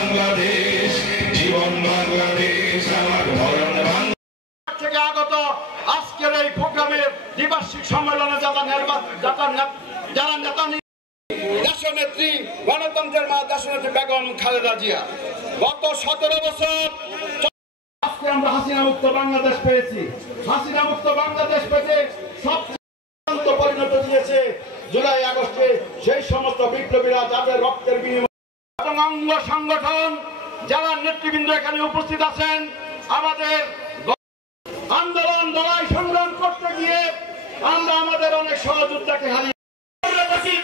বাংলাদেশ জীবন বাংলাদেশ আমার মরণ থেকে আগত আজকের এই প্রোগ্রামের দ্বিবার্ষিক সম্মেলনে যারা নেতা দেশনেত্রী গণতন্ত্রের মা দেশনেত্রী বেগম খালেদা জিয়া গত 17 বছর আজকে আমরা হাসিনা মুক্ত বাংলাদেশ পেয়েছি। হাসিনা মুক্ত বাংলাদেশ পেতে সবচেয়ে পরিণত দিয়েছে জুলাই আগস্টে সেই সমস্ত বিপ্লবীরা যাদের রক্তের বিনিময়ে এবং অঙ্গ সংগঠন যারা নেতৃবৃন্দ এখানে উপস্থিত আছেন আমাদের আন্দোলন লড়াই সংগ্রাম করতে গিয়ে আমরা আমাদের অনেক সহযোদ্ধাকে হারিয়ে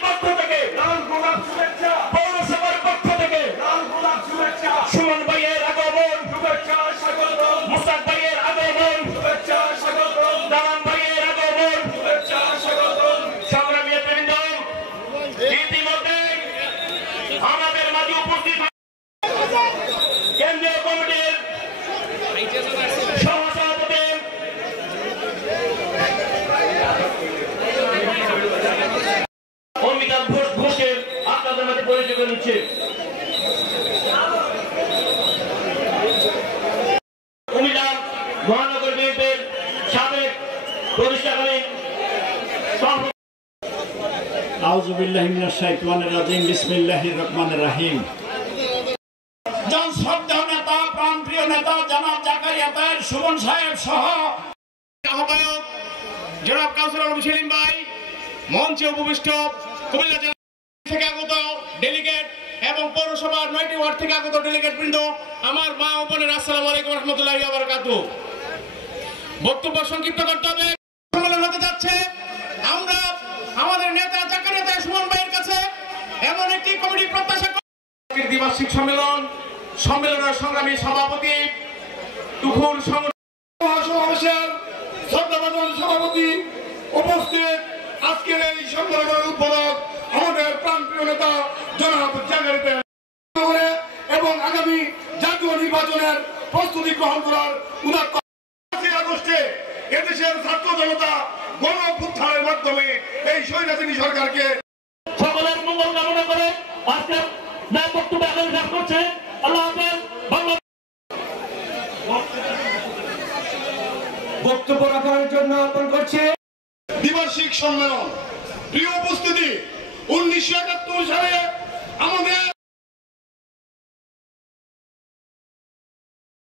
পক্ষ থেকে পৌরসভার পক্ষ থেকে সুমন ভাইয়ের আগমন শুভেচ্ছা স্বাগতম, মুস্তাক ভাইয়ের আগমন শুভেচ্ছা স্বাগতম, দালান ভাইয়ের আগমন শুভেচ্ছা স্বাগতম। সংগ্রামী নেতৃবৃন্দ ইতিমধ্যে আমাদের মাঝে উপস্থিত কেন্দ্রীয় কমিটির সহসভাপতি অমিতাভ ঘোষকে আপনাদের মাঝে পরিচয় করে নিচ্ছে। কুমিল্লা মহানগর বিএনপির সাবেক প্রতিষ্ঠাকালীন আউযু বিল্লাহি মিনাশ শাইতানির রাজিম বিসমিল্লাহির রহমানির রহিম। শ্রদ্ধেয় নেতা প্রাণপ্রিয় নেতা জনাব জাকারিয়া তাহের সুমন সাহেব সহ আহ্বায়ক জনাব কাউন্সিলর সেলিম ভাই, মঞ্চে উপবিষ্ট কুমিল্লা জেলা থেকে আগত ডেলিগেট এবং পৌরসভার 9টি ওয়ার্ড থেকে আগত ডেলিগেট বৃন্দ, আমার মা ও বোনের আসসালামু আলাইকুম ওয়া রাহমাতুল্লাহি ওয়া বারাকাতুহু। বক্তব্য সংক্ষিপ্ত করতে হবে। সম্মেলন হতে যাচ্ছে। আমরা আমাদের নেতা জাকারিয়া তাহের সুমন ভাইয়ের কাছে এমন একটি কমিটি প্রত্যাশা করি। দ্বিবার্ষিক সম্মেলনের সংগ্রামী সভাপতি টুকুর সমাবেশের শ্রদ্ধাভাজন সভাপতি উপস্থিত আজকের এই সম্মেলনের উদ্বোধক আমাদের প্রাণপ্রিয় নেতা জনাব জাকারিয়া এবং আগামী জাতীয় নির্বাচনের প্রস্তুতি গ্রহণ করার উদাত্ত আগস্টে এদেশের ছাত্র জনতা গণ অভ্যুত্থানের মাধ্যমে এই স্বৈরাচারী সরকারকে সকলের মঙ্গল কামনা করে আজকে বক্তব্য আলোচনা করছে। আল্লাহ হাফেজ। বক্তব্য রাখার জন্য আহ্বান করছে দ্বিবার্ষিক সম্মেলন। প্রিয় উপস্থিতি, 1971 সালে আমাদের